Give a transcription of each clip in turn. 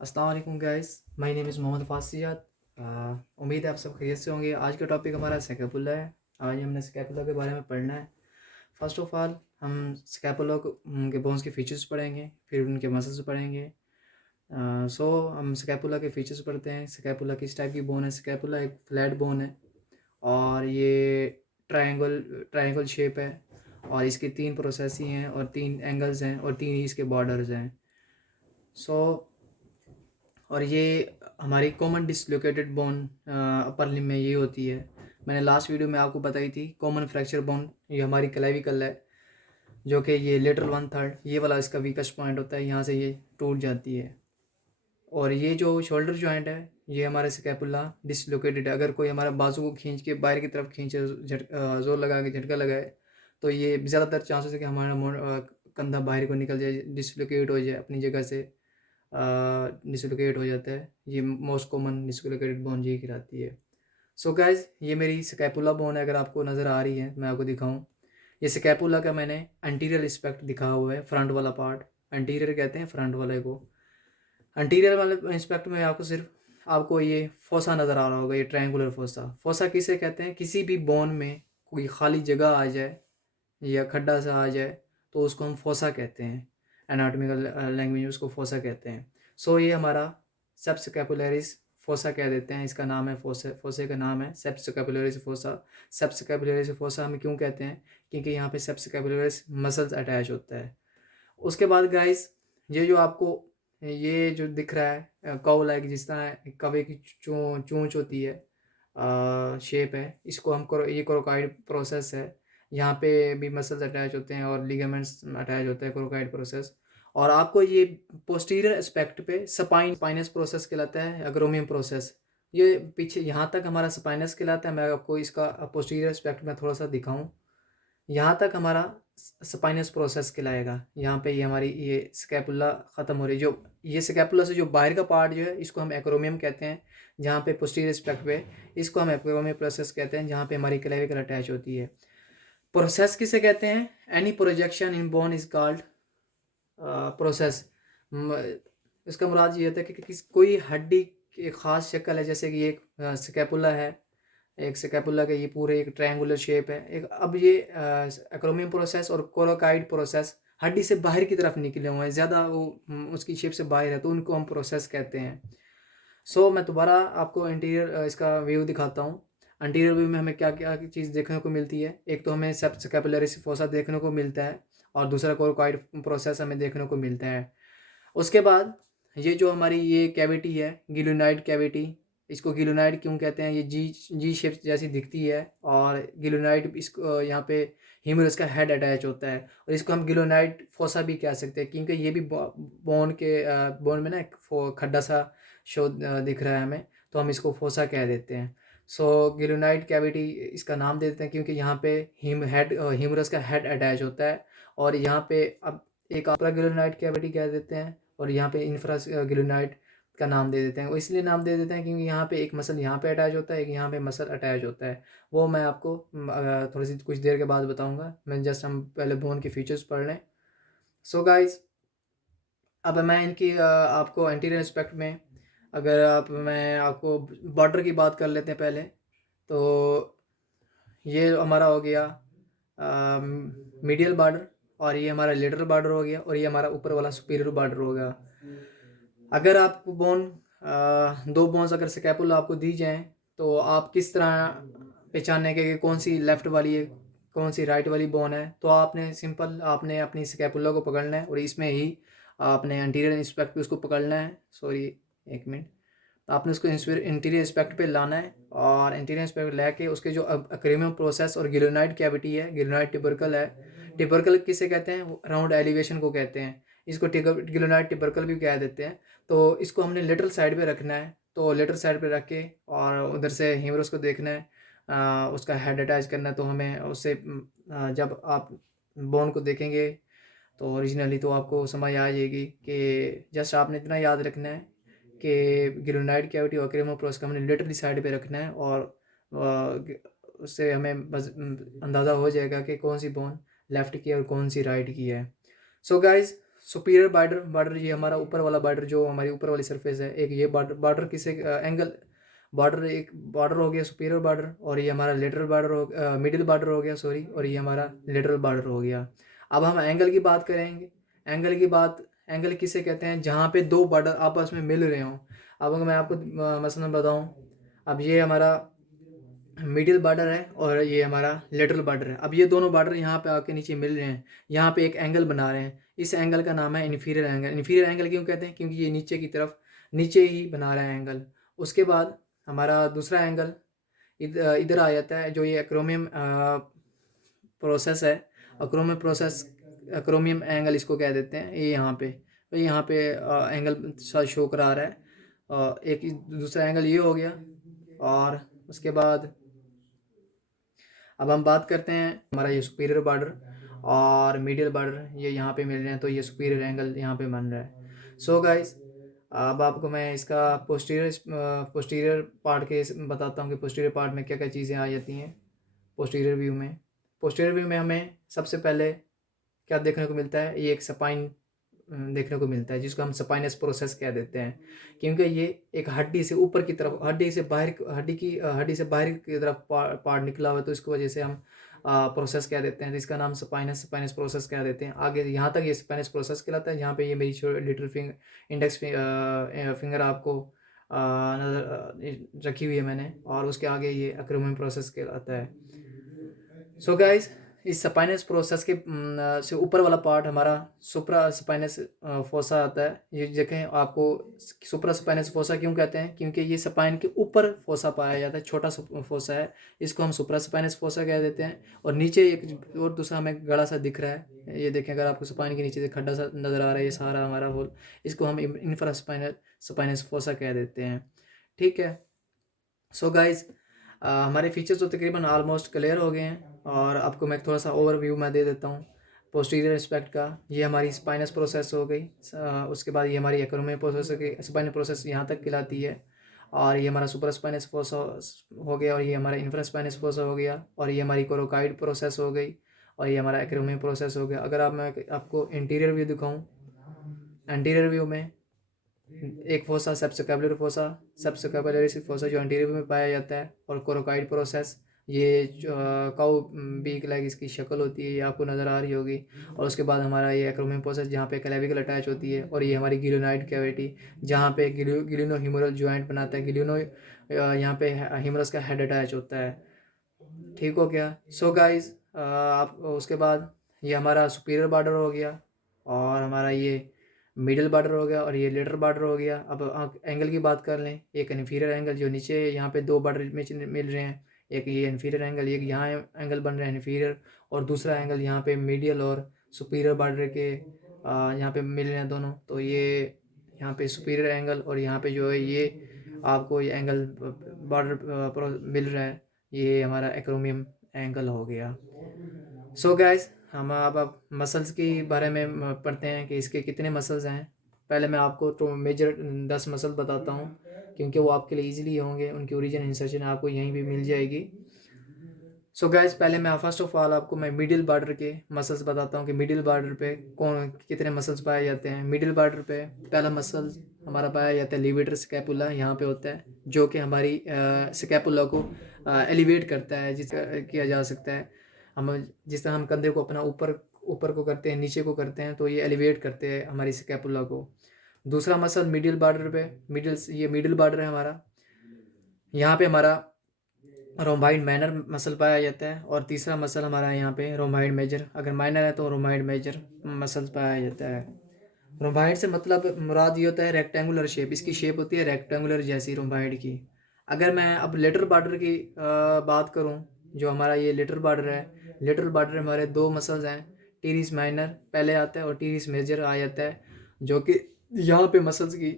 अस्सलाम वालेकुम guys, my name is Mohammad Fasiyat. उम्मीद है आप सब खैरियत से होंगे। आज का टॉपिक हमारा स्कैपुला है। आज हमने स्कैपुला के बारे में पढ़ना है। फर्स्ट ऑफ ऑल हम स्कैपुला के बोन्स के फीचर्स पढ़ेंगे, फिर उनके मसल्स पढ़ेंगे। हम स्कैपुला के फीचर्स पढ़ते हैं। स्कैपुला किस टाइप की बोन है? स्कैपुला एक फ्लैट बोन है और ये ट्रायंगल ट्रायंगल शेप है और इसके 3 प्रोसेस ही हैं और 3 एंगल्स हैं और 3 ही इसके बॉर्डर्स हैं। सो और ये हमारी common dislocated bone upper limb में ये होती है। मैंने लास्ट वीडियो में आपको बताई थी कॉमन फ्रैक्चर बोन, ये हमारी क्लेविकल है, जो कि ये लेटरल 1/3 ये वाला इसका वीकेस्ट पॉइंट होता है, यहाँ से ये टूट जाती है। और ये जो शोल्डर जॉइंट है ये हमारे स्कैपुला डिसलोकेटेड है। अगर कोई हमारा बाजू को खींच के बाहर की तरफ खींचे, जोर लगा के झटका लगाए, तो ये ज़्यादातर चांसेस है कि हमारा कंधा बाहर को निकल जाए, डिसलोकेट हो जाए, अपनी जगह से डिसलोकेट हो जाता है। ये मोस्ट कॉमन डिसलोकेटेड बोन ये कहलाती है। सो गाइज, ये मेरी स्कैपुला बोन है। अगर आपको नज़र आ रही है, मैं आपको दिखाऊं। ये स्कैपुला का मैंने एंटीरियर एस्पेक्ट दिखा हुआ है, फ्रंट वाला पार्ट। एंटीरियर कहते हैं फ्रंट वाले को। एंटीरियर वाले एस्पेक्ट में आपको ये फोसा नज़र आ रहा होगा, ये ट्रायंगुलर फोसा। फोसा किसे कहते हैं? किसी भी बोन में कोई खाली जगह आ जाए या खड्डा सा आ जाए तो उसको हम फोसा कहते हैं। एनाटॉमिकल लैंग्वेज में उसको फोसा कहते हैं। सो ये हमारा सबस्कैपुलरिस फोसा कह देते हैं। इसका नाम है फोसे का नाम है सबस्कैपुलरिस फोसा। सबस्कैपुलरिस फोसा हम क्यों कहते हैं? क्योंकि यहाँ पे सबस्कैपुलरिस मसल्स अटैच होता है। उसके बाद गाइस, ये जो आपको ये जो दिख रहा है कौ लाइक, जिस तरह कौवे की चोंच होती है, शेप है, इसको हम ये कोरोकाइड प्रोसेस है। यहाँ पे भी मसल्स अटैच होते हैं और लिगामेंट्स अटैच होते हैं, कोरोकाइड प्रोसेस। और आपको ये पोस्टीरियर एस्पेक्ट पे स्पाइनस प्रोसेस कहलाता है, अग्रोमियम प्रोसेस। ये पीछे यहाँ तक हमारा स्पाइनस कहलाता है। मैं आपको इसका पोस्टीरियर एस्पेक्ट में थोड़ा सा दिखाऊं। यहाँ तक हमारा स्पाइनस प्रोसेस कहलाएगा। यहाँ पे ये हमारी ये स्कैपुला ख़त्म हो रही है। जो ये स्कैपुला से जो बाहर का पार्ट जो है, इसको हम एक्रोमियम कहते हैं। जहाँ पे पोस्टीरियर एस्पेक्ट पे इसको हम एक्रोमियम प्रोसेस कहते हैं, जहाँ पे हमारी क्लेविकल अटैच होती है। प्रोसेस किसे कहते हैं? Any projection in bone is called process. इसका मुराद ये होता है कि कोई हड्डी की एक ख़ास शक्ल है, जैसे कि एक स्कैपुला है, एक स्कैपुला का ये पूरे एक ट्रायंगुलर शेप है। एक अब ये एक्रोमियम प्रोसेस और कोरोकाइड प्रोसेस हड्डी से बाहर की तरफ निकले हुए हैं, ज़्यादा वो उसकी शेप से बाहर है, तो उनको हम प्रोसेस कहते हैं। मैं दोबारा आपको इंटीरियर इसका व्यू दिखाता हूँ। इंटीरियर व्यू में हमें क्या क्या चीज़ देखने को मिलती है? एक तो हमें सब स्कैपुलरिस फोसा देखने को मिलता है और दूसरा कोरोकाइड प्रोसेस हमें देखने को मिलता है। उसके बाद ये जो हमारी ये कैविटी है, गिलोनाइड कैविटी, इसको गिलोनाइड क्यों कहते हैं? ये जी जी शेप जैसी दिखती है और गिलोनाइड इसको यहाँ पे ह्यूमरस का हेड अटैच होता है और इसको हम गिलोनाइड फोसा भी कह सकते हैं, क्योंकि ये भी बोन में ना एक खड्डा सा शो दिख रहा है हमें, तो हम इसको फोसा कह देते हैं। गिलोनाइड कैविटी इसका नाम दे देते हैं क्योंकि यहाँ पे ह्यूमरस का हेड अटैच होता है और यहाँ पे अब एक अपर गिलोनाइड कैविटी कह देते हैं और यहाँ पे इंफ्रा गिलोनाइड का नाम दे देते हैं। वो इसलिए नाम दे देते हैं क्योंकि यहाँ पे एक मसल यहाँ पे अटैच होता है, एक यहाँ पे मसल अटैच होता है। वो मैं आपको थोड़ी सी कुछ देर के बाद बताऊँगा। हम पहले बोन के फीचर्स पढ़ लें। गाइज, अब मैं इनकी आपको एंटीरियर एस्पेक्ट में, अगर मैं आपको बॉर्डर की बात कर लेते हैं पहले। तो ये हमारा हो गया मीडियल बॉर्डर और ये हमारा लेटरल बॉर्डर हो गया और ये हमारा ऊपर वाला सुपीरियर बॉर्डर हो गया। अगर आपको दो बोन्स अगर स्कैपुला आपको दी जाएं तो आप किस तरह पहचानेंगे कि कौन सी लेफ़्ट वाली है, कौन सी राइट वाली बोन है? तो आपने अपनी स्कैपुला को पकड़ना है और इसमें ही आपने एंटीरियर एस्पेक्ट पे उसको पकड़ना है। सॉरी, एक मिनट। तो आपने उसको इंटीरियर एस्पेक्ट पे लाना है और इंटीरियर एस्पेक्ट लेके उसके जो एक्रोमियम प्रोसेस और गिलोनाइड कैविटी है, गिलोनाइड टिबरकल है। टिबरकल किसे कहते हैं? राउंड एलिवेशन को कहते हैं। इसको गिलोनाइड टिबरकल भी कह देते हैं। तो इसको हमने लेटरल साइड पे रखना है। तो लेटरल साइड पे रख के और उधर से ह्यूमरस को देखना है, उसका हेड अटैच करना है। तो हमें उससे जब आप बोन को देखेंगे तो ओरिजिनली तो आपको समझ आ जाएगी कि जस्ट आपने इतना याद रखना है कि गिलोनाइड कैविटी और एक्रोमियम प्रोसेस को हमने लेटरली साइड पे रखना है और उससे हमें बस अंदाज़ा हो जाएगा कि कौन सी बोन लेफ़्ट की है और कौन सी राइट की है। गाइज, सुपीरियर बॉर्डर बॉर्डर ये हमारा ऊपर वाला बॉर्डर जो हमारी ऊपर वाली सरफेस है। एक ये बॉर्डर बॉर्डर किसे एंगल बॉर्डर, एक बॉर्डर हो गया सुपीरियर बॉर्डर, और ये हमारा लेटरल बॉर्डर हो मिडिल बॉर्डर हो गया सॉरी, और ये हमारा लेटरल बॉर्डर हो गया। अब हम एंगल की बात करेंगे। एंगल किसे कहते हैं, जहाँ पे दो बॉर्डर आपस में मिल रहे हों। अब अगर मैं आपको मसलन बताऊँ, अब ये हमारा मिडिल बॉर्डर है और ये हमारा लेटरल बॉर्डर है। अब ये दोनों बॉर्डर यहाँ पे आके नीचे मिल रहे हैं, यहाँ पे एक एंगल बना रहे हैं। इस एंगल का नाम है इन्फीरियर एंगल। इन्फीरियर एंगल क्यों कहते हैं, क्योंकि ये नीचे की तरफ नीचे ही बना रहा है एंगल। उसके बाद हमारा दूसरा एंगल इधर आ जाता है, जो ये एक्रोमियम प्रोसेस है। एक्रोमियम एंगल इसको कह देते हैं। ये यहाँ पे एंगल शो करा रहा है। एक दूसरा एंगल ये हो गया। और उसके बाद अब हम बात करते हैं हमारा ये सुपीरियर बॉर्डर और मीडियल बॉर्डर ये यहाँ पे मिल रहे हैं, तो ये सुपीरियर एंगल यहाँ पे बन रहा है। सो गाइस, अब आपको मैं इसका पोस्टीरियर पार्ट के बताता हूँ कि पोस्टीरियर पार्ट में क्या क्या चीज़ें आ जाती हैं। पोस्टीरियर व्यू में हमें सबसे पहले क्या देखने को मिलता है, ये एक सपाइन देखने को मिलता है, जिसको हम सपाइनस प्रोसेस कह देते हैं। क्योंकि ये एक हड्डी से ऊपर की तरफ, हड्डी से बाहर की तरफ पार्ट निकला हुआ है, तो इसकी वजह से हम प्रोसेस कह देते हैं। तो इसका नाम सपाइनस प्रोसेस कह देते हैं। आगे यहाँ तक ये सपाइनस प्रोसेस कहलाता है। यहाँ पे ये मेरी लिटिल इंडेक्स फिंगर आपको नज़र रखी हुई है मैंने, और उसके आगे ये एक्रोमियम प्रोसेस कहलाता है। सो गाइस, इस स्पाइनस प्रोसेस के से ऊपर वाला पार्ट हमारा सुप्रा स्पाइनस फोसा आता है। ये देखें आपको, सुप्रा स्पाइनस फोसा क्यों कहते हैं, क्योंकि ये स्पाइन के ऊपर फोसा पाया जाता है, छोटा फोसा है, इसको हम सुप्रा स्पाइनस फोसा कह देते हैं। और नीचे एक और दूसरा हमें गड़ा सा दिख रहा है, ये देखें अगर आपको स्पाइन के नीचे से खड्डा सा नज़र आ रहा है, ये सारा हमारा होल, इसको हम इंफ्रा स्पाइनस फोसा कह देते हैं। ठीक है। सो गाइज, हमारे फीचर्स तो तकरीबन ऑलमोस्ट क्लियर हो गए हैं, और आपको मैं थोड़ा सा ओवरव्यू मैं दे देता हूँ पोस्टीरियर एस्पेक्ट का। ये हमारी स्पाइनस प्रोसेस हो गई। उसके बाद ये हमारी एक्रोमियम प्रोसेस हो गई। स्पाइनल प्रोसेस यहाँ तक कहलाती है। और ये हमारा सुपर स्पाइनस फोसा हो गया, और ये हमारा इंफ्रा स्पाइनस फोसा हो गया, और ये हमारी कोरोकाइड प्रोसेस हो गई, और ये हमारा एक्रोमियम प्रोसेस हो गया। अगर मैं आपको इंटीरियर व्यू दिखाऊँ, इंटीरियर व्यू में एक फोसा सबस्कैपुलरिस फोसा जो एंटीरियर में पाया जाता है, और कोरोकाइड प्रोसेस, ये काउ बीक लाइक इसकी शक्ल होती है, ये आपको नज़र आ रही होगी। और उसके बाद हमारा ये एक्रोमियम प्रोसेस जहाँ पे क्लेविकल अटैच होती है, और ये हमारी गिलोनाइड कैविटी जहाँ पे गिलिनो ह्यूमरल जॉइंट बनाता है। गिलिनो यहाँ पे ह्यूमरस का हेड अटैच होता है। ठीक हो गया। सो गाइज, आप उसके बाद ये हमारा सुपीरियर बॉर्डर हो गया, और हमारा ये मिडिल बॉर्डर हो गया, और ये लेटर बॉर्डर हो गया। अब आप एंगल की बात कर लें, एक इन्फीरियर एंगल जो नीचे यहाँ पे दो बॉर्डर में मिल रहे हैं, एक ये इन्फीरियर एंगल, एक यहाँ एंगल बन रहा है इन्फीरियर, और दूसरा एंगल यहाँ पे मीडियल और सुपीरियर बॉर्डर के यहाँ पे मिल रहे हैं दोनों। तो ये यहाँ पे सुपीरियर एंगल, और यहाँ पे जो है ये आपको ये एंगल बॉर्डर मिल रहा है, ये हमारा एक्रोमियम एंगल हो गया। सो गाइस, हम अब मसल्स के बारे में पढ़ते हैं कि इसके कितने मसल्स हैं। पहले मैं आपको तो मेजर 10 मसल बताता हूँ, क्योंकि वो आपके लिए इजीली होंगे, उनकी ओरिजिन इंसर्शन आपको यहीं भी मिल जाएगी। सो गाइस, पहले मैं फर्स्ट ऑफ ऑल आपको मैं मिडिल बॉर्डर के मसल्स बताता हूँ कि मिडिल बॉर्डर पे कौन कितने मसल्स पाए जाते हैं। मिडिल बॉर्डर पे पहला मसल हमारा पाया जाता है लिवेटर स्कैपुला, यहाँ पे होता है, जो कि हमारी स्कैपुला को एलिवेट करता है, जिस किया जा सकता है। हम जिस तरह हम कंधे को अपना ऊपर को करते हैं, नीचे को करते हैं, तो ये एलिवेट करते हैं हमारी स्कैपुला को। दूसरा मसल मिडिल बॉर्डर पे, मिडिल बॉर्डर है हमारा, यहाँ पे हमारा रोम्बाइड माइनर मसल पाया जाता है, और तीसरा मसल हमारा यहाँ पे रोम्बाइड मेजर, अगर माइनर है तो रोम्बाइड मेजर मसल पाया जाता है। रोम्बाइड से मतलब मुराद ये होता है रेक्टेंगुलर शेप, इसकी शेप होती है रेक्टेंगुलर जैसी रोम्बाइड की। अगर मैं अब लेटर बॉर्डर की बात करूँ, जो हमारा ये लेटर बॉर्डर है, लेटर बॉर्डर हमारे दो मसल्स हैं, टीरिस माइनर पहले आता है और टीरिस मेजर आ जाता है, जो कि यहाँ पे मसल्स की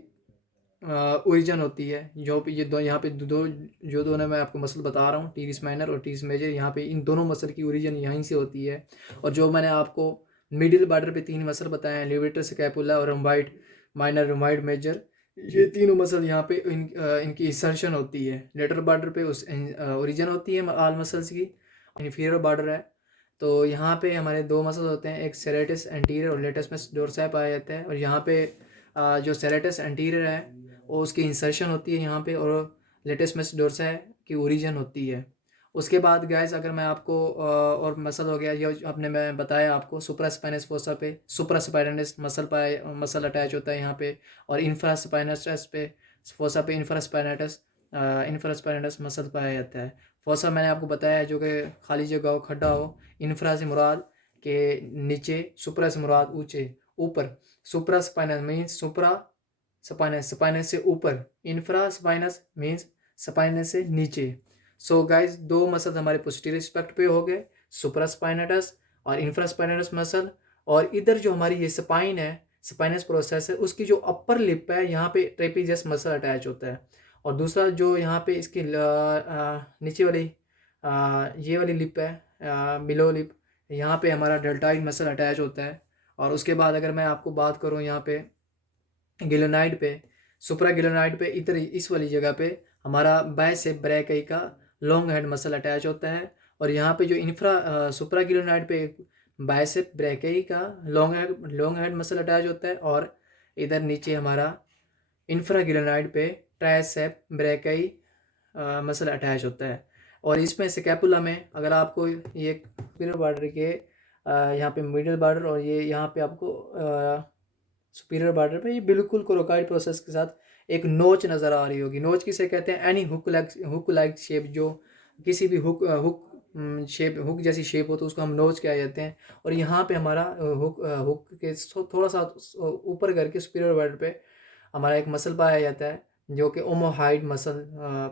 ओरिजिन होती है। जो ये दो यहाँ पे जो दोनों मैं आपको मसल बता रहा हूँ, टीरिस माइनर और टीरिस मेजर, यहाँ पे इन दोनों मसल की ओरिजिन यहीं से होती है। और जो मैंने आपको मिडिल बॉर्डर पे 3 मसल बताए हैं, लिवेटर स्कैपुला और रोम्बाइड माइनर रोम्बाइड मेजर, ये तीनों मसल यहाँ पे इनकी इंसर्शन होती है। लेटर बॉर्डर पे उस ओरिजिन होती है आल मसल्स की। इन्फीरियर बॉर्डर है, तो यहाँ पे हमारे दो मसल होते हैं, एक सेरेटस एंटीरियर और लेटस डोर्साई पाया जाता है। और यहाँ पे जो सेरेटस एंटीरियर है वो उसकी इंसर्शन होती है यहाँ पे, और लेटस डोर्साई की ओरिजिन होती है। उसके बाद गाइस अगर मैं आपको और मसल हो गया, ये आपने मैं बताया आपको सुप्रास्पाइनस फोसा पे सुप्रास्पाइनस मसल अटैच होता है यहाँ पे, और इंफ्रास्पाइनस पे फोसा पे इंफ्रास्पाइनस मसल पाया जाता है। फोसा मैंने आपको बताया है जो कि खाली जगह हो, खड्डा हो। इंफ्रा से मुराद के नीचे, सुप्रा से मुराद ऊंचे ऊपर। सुप्रा स्पाइनस मीन्स सुप्रा स्पाइनस, स्पाइनस से ऊपर। इंफ्रा स्पाइनस मीन्स स्पाइनस से नीचे। सो गाइस दो मसल हमारे पोस्टीरियर एस्पेक्ट पे हो गए, सुप्रा स्पाइनटस और इंफ्रा स्पाइनटस मसल। और इधर जो हमारी ये स्पाइन है, स्पाइनस प्रोसेस है, उसकी जो अपर लिप है यहाँ पे ट्रेपीजियस मसल अटैच होता है। और दूसरा जो यहाँ पे इसकी नीचे वाली ये वाली लिप है, बिलो लिप, यहाँ पे हमारा डेल्टाइड मसल अटैच होता है। और उसके बाद अगर मैं आपको बात करूँ यहाँ पे गिलोनाइड पे, सुप्रा गिलोनाइड पे, इधर इस वाली जगह पे हमारा बाइसेप ब्रैकियाई का लॉन्ग हेड मसल अटैच होता है। और यहाँ पे जो सुप्रा गिलोनाइड पे बाइसेप ब्रैकियाई का लॉन्ग हेड मसल अटैच होता है। और इधर नीचे हमारा इंफ्रा गिलोनाइड पे ट्राइसेप ब्रैकियाई मसल अटैच होता है। और इसमें स्कैपुला में अगर आपको ये सुपीरियर बॉर्डर के यहाँ पे मिडिल बॉर्डर, और ये यहाँ पे आपको सुपीरियर बॉर्डर पे ये बिल्कुल कोरोकाइड प्रोसेस के साथ एक नोच नज़र आ रही होगी। नोच किसे कहते हैं? एनी हुक लाइक शेप, जो किसी भी हुक जैसी शेप हो तो उसको हम नोच कहा जाते हैं। और यहाँ पे हमारा हुक के थोड़ा सा ऊपर करके सुपीरियर बॉर्डर पे हमारा एक मसल पाया जाता है जो कि ओमोहाइड मसल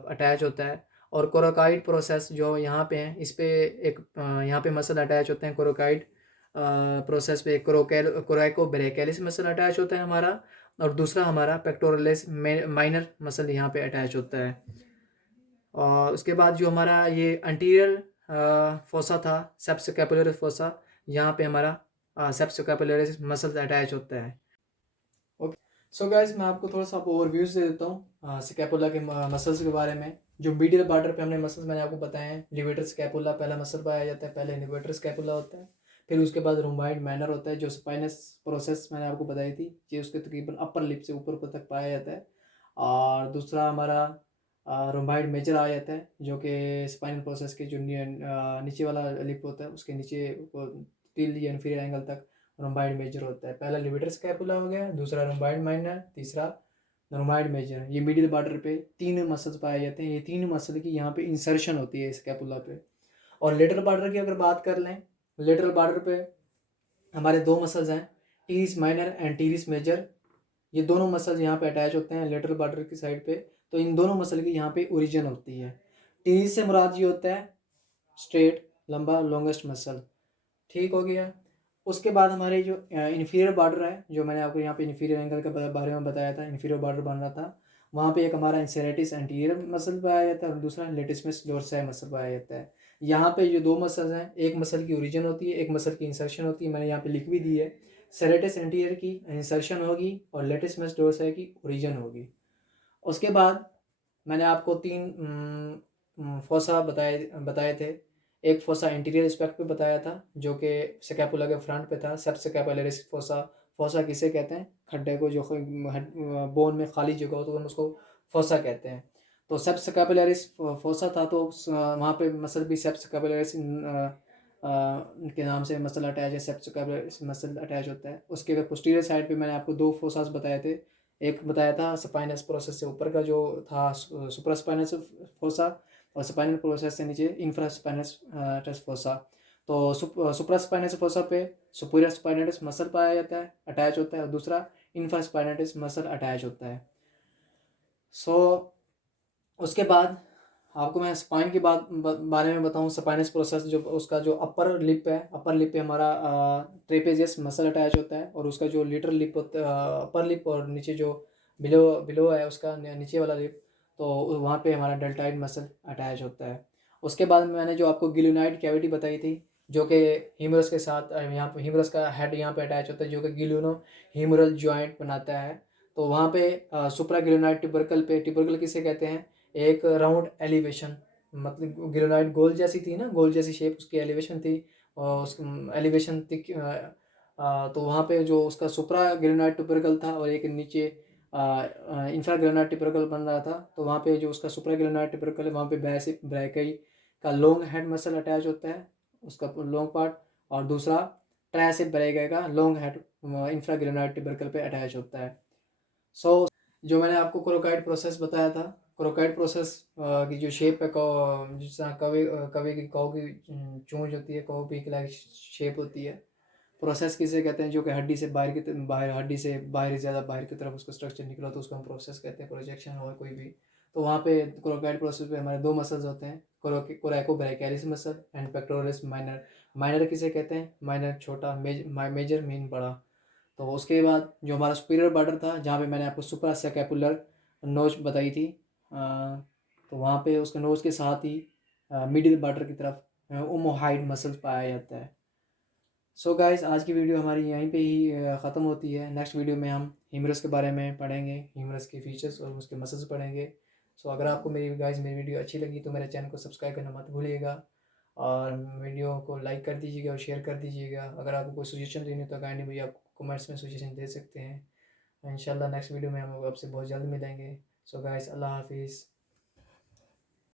अटैच होता है। और कोरोकाइड प्रोसेस जो यहाँ पे है, इस पे एक यहाँ पे मसल अटैच होते हैं कोरोकाइड प्रोसेस पे। कोराइको ब्रेकियलिस मसल अटैच होता है हमारा, और दूसरा हमारा पेक्टोरलिस माइनर मसल यहाँ पे अटैच होता है। और उसके बाद जो हमारा ये अंटीरियर फोसा था, सेप्सोस्कैपुलरिस फोसा, यहाँ पे हमारा सेप्सोस्कैपुलरिस मसल अटैच होता है। ओके, सो गाइस मैं आपको थोड़ा सा ओवरव्यूज दे देता हूँ स्कैपुला के मसल्स के बारे में। जो मीडियल बॉर्डर पे हमने मसल्स मैंने आपको बताए हैं, लिवेटर स्कैपुला पहला मसल पाया जाता है, पहले लिवेटर स्कैपुला होता है, फिर उसके बाद रोम्बाइड मैनर होता है जो स्पाइनस प्रोसेस मैंने आपको बताई थी, ये उसके तकरीबन अपर लिप से ऊपर तक पाया जाता है। और दूसरा हमारा रोम्बाइड मेजर आ जाता है जो कि स्पाइनल प्रोसेस के जो नीचे वाला लिप होता है उसके नीचे टिल या इन्फीरियर एंगल तक रोम्बाइड मेजर होता है। पहला लिवेटर स्कैपुला हो गया, दूसरा रोम्बाइड माइनर, तीसरा रोम्बाइड मेजर। ये मिडिल बॉर्डर पे तीन मसल्स पाए जाते हैं, ये तीन मसल की यहाँ पे इंसर्शन होती है स्कैपुला पे। और लेटरल बॉर्डर की अगर बात कर लें, लेटरल बॉर्डर पे हमारे दो मसल्स हैं, teres minor and teres major. ये दोनों मसल्स यहाँ पे अटैच होते हैं लेटरल बॉर्डर की साइड पे। तो इन दोनों मसल की यहाँ पे ओरिजिन होती है। टीरिस से मुराद ये होता है स्ट्रेट लंबा लॉन्गेस्ट मसल। ठीक हो गया। उसके बाद हमारे जो इन्फीरियर बॉर्डर है, जो मैंने आपको यहाँ पे इन्फीरियर एंगल के बारे में बताया था, इन्फीरियर बॉर्डर बन रहा था, वहाँ पे एक हमारा इंसेरेटिस एंटीरियर मसल पाया जाता है और दूसरा लेटिसमस डोर्साई मसल पाया जाता है। यहाँ पे जो दो मसल्स हैं, एक मसल की ओरिजिन होती है, एक मसल की इंसर्शन होती है, मैंने यहाँ पे लिख भी दी है। सेरेटिस एंटीरियर की इंसर्शन होगी और लेटिसमस डोर्साई की ओरिजिन होगी। उसके बाद मैंने आपको तीन फोसा बताए थे। एक फोसा इंटीरियर एस्पेक्ट पे बताया था जो कि स्कैपुला के फ्रंट पे था, सेप्सोस्कैपुलरिस फोसा। फोसा किसे कहते हैं? खड्डे को, जो बोन में खाली जगह हो तो हम उसको फोसा कहते हैं। तो सेप्सोस्कैपुलरिस फोसा था, तो वहाँ पे मसल भी सेप्सोस्कैपुलरिस के नाम से मसल अटैच है, सेप्सोस्कैपुलरिस मसल अटैच होता है। उसके पोस्टीरियर साइड पे मैंने आपको दो फोसास बताए थे। एक बताया था स्पाइनस प्रोसेस से ऊपर का जो था सुप्रास्पाइनस फोसा, और स्पाइनल प्रोसेस से नीचे इंफ्रास्पाइनस फोसा। तो सुप्रास्पाइनस फोसा पे सुपीरियर स्पाइनटस मसल पाया जाता है, अटैच होता है, और दूसरा इंफ्रास्पाइनटस मसल अटैच होता है। उसके बाद आपको मैं स्पाइन के बारे में बताऊं, स्पाइनस प्रोसेस जो उसका जो अपर लिप है, अपर लिप पे हमारा ट्रेपेजियस मसल अटैच होता है, और उसका जो लिटर लिप होता है, अपर लिप, और नीचे जो बिलो बिलो है उसका नीचे वाला लिप, तो वहाँ पे हमारा डेल्टाइड मसल अटैच होता है। उसके बाद मैंने जो आपको गिलोनाइड कैविटी बताई थी जो कि हीमरस के साथ यहाँ पे हीमरस का हेड यहाँ पे अटैच होता है जो कि गिलोनो हीमरल जॉइंट बनाता है। तो वहाँ पे सुप्रा गिलोनाइड ट्यूबरकल पे, ट्यूबरकल किसे कहते हैं? एक राउंड एलिवेशन, मतलब गिलोनाइड गोल जैसी थी ना, गोल जैसी शेप उसकी एलिवेशन थी, और उस एलिवेशन थिक, तो वहाँ पे जो उसका सुप्रा ग्रेनाइट ट्यूबरकल था और एक नीचे इंफ्रा ग्रेनाइट ट्यूबरकल बन रहा था। तो वहाँ पे जो उसका सुप्रा ग्रेनाइट ट्यूबरकल है वहाँ पे बेसिक ब्रैकई का लॉन्ग हेड मसल अटैच होता है, उसका लॉन्ग पार्ट, और दूसरा ट्राइसेप ब्रैकई का long head infra granite tubercle पे अटैच होता है। सो जो मैंने आपको क्रोकाइड प्रोसेस बताया था, क्रोकाइड प्रोसेस की जो शेप है, जिस तरह कवे कवे की कौ की चोंच होती है, कौ पीक लाइक शेप होती है। प्रोसेस किसे कहते हैं, जो कि हड्डी से बाहर हड्डी से बाहर ज़्यादा बाहर की तरफ उसका स्ट्रक्चर निकला तो उसको हम प्रोसेस कहते हैं, प्रोजेक्शन हो कोई भी। तो वहाँ पे क्रोकाइड प्रोसेस पे हमारे दो मसल्स होते हैं, coracobrachialis muscle and pectoralis minor. Minor किसे कहते हैं, माइनर छोटा, मेजर मीन बड़ा। तो उसके बाद जो हमारा सुपीरियर बॉर्डर था, जहाँ पे मैंने आपको सुप्रा स्कैपुलर नोच बताई थी, तो वहाँ पे उसके नोच के साथ ही मिडिल बॉर्डर की तरफ ओमोहाइड मसल पाया जाता है। सो गाइस, आज की वीडियो हमारी यहीं पे ही ख़त्म होती है। नेक्स्ट वीडियो में हम ह्यूमरस के बारे में पढ़ेंगे, ह्यूमरस के फीचर्स और उसके मसल्स पढ़ेंगे। सो अगर आपको मेरी वीडियो अच्छी लगी तो मेरे चैनल को सब्सक्राइब करना मत भूलिएगा, और वीडियो को लाइक कर दीजिएगा और शेयर कर दीजिएगा। अगर आपको कोई सजेशन देनी हो तो काइंडली मुझे आप कमेंट्स में सजेशन दे सकते हैं। इंशाल्लाह नेक्स्ट वीडियो में हम आपसे बहुत जल्द मिलेंगे। सो गाइस, अल्लाह हाफिज़।